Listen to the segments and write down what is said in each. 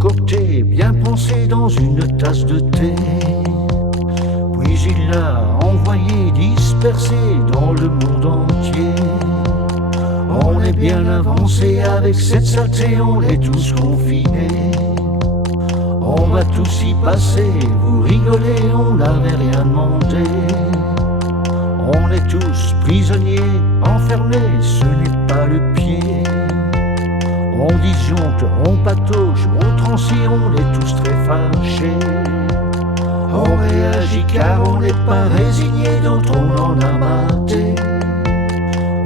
concocté, bien pensé dans une tasse de thé. Puis il l'a envoyé disperser dans le monde entier. On est bien avancé avec cette saleté, on est tous confinés. On va tous y passer, vous rigolez, on n'avait rien demandé. On est tous prisonniers, enfermés, ce n'est pas le pied. On disjoncte, on patauge, on transite, on est tous très fâchés. On réagit car on n'est pas résigné, d'autres on en a maté.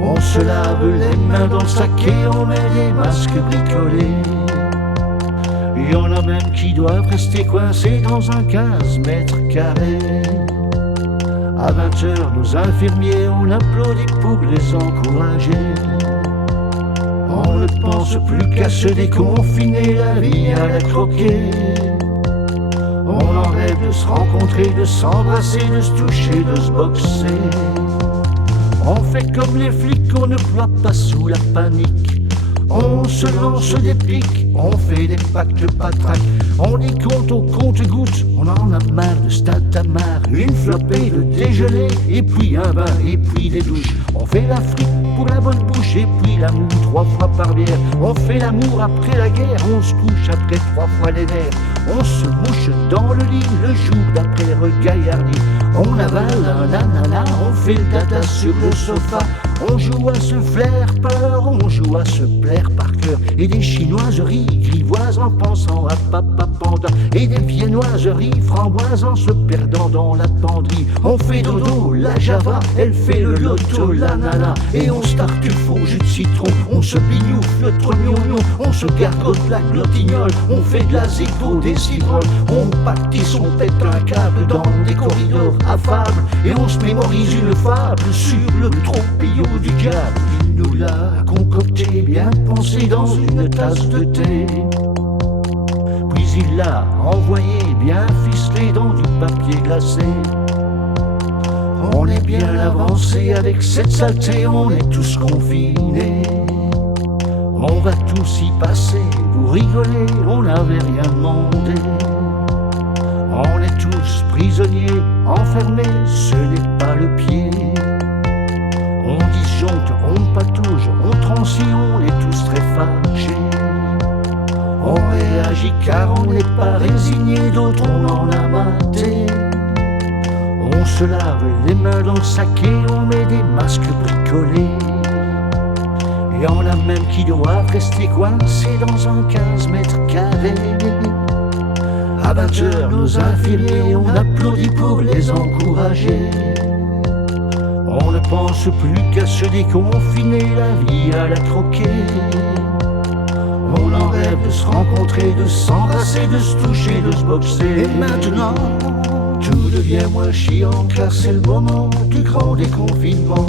On se lave les mains dans le sac et on met des masques bricolés. Il y en a même qui doivent rester coincés dans un 15 mètres carrés. À 20h, nos infirmiers, on applaudit pour les encourager. On ne pense plus qu'à se déconfiner, la vie à la croquer. On en rêve de se rencontrer, de s'embrasser, de se toucher, de se boxer. On fait comme les flics, on ne ploie pas sous la panique. On se lance des pics, on fait des pactes patraques. On y compte au compte-gouttes, on en a marre de statamar. Une flopée de déjeuner, et puis un bain, et puis des douches. On fait la frite pour la bonne bouche, et puis l'amour 3 fois par bière. On fait l'amour après la guerre, on se couche après 3 fois les verres. On se mouche dans le lit, le jour d'après regaillardi. On avale un ananas, on fait le dada sur le sofa. On joue à se flaire peur, on joue à se plaire par cœur. Et des chinoiseries grivoises en pensant à papa panda. Et des viennoiseries framboises en se perdant dans la penderie. On fait dodo, la java, elle fait le loto, la nana. Et on se tartuffe au jus de citron, on se bignouffe le trognognon. On se gargote la glottignole, on fait de la zico, des cibroles. On pâtisse, on pète un câble dans des corridors affables. Et on se mémorise une fable sur le trompillon du diable. Il nous l'a concocté, bien pensé dans une tasse de thé. Puis il l'a envoyé, bien ficelé dans du papier glacé. On est bien avancé avec cette saleté, on est tous confinés. On va tous y passer, vous rigolez, on n'avait rien demandé. On est tous prisonniers, enfermés, ce n'est pas le pied. On disjoncte, on patauge, on transite, on est tous très fâchés. On réagit car on n'est pas résigné, d'autres on en a maté. On se lave les mains dans le sac et on met des masques bricolés. Il y en a même qui doivent rester coincés dans un 15 mètres carrés. À 20h, nos infirmiers, on applaudit pour les encourager. On ne pense plus qu'à se déconfiner, la vie à la croquer. On en rêve de se rencontrer, de s'embrasser, de se toucher, de se boxer. Et maintenant, tout devient moins chiant car c'est le moment du grand déconfinement.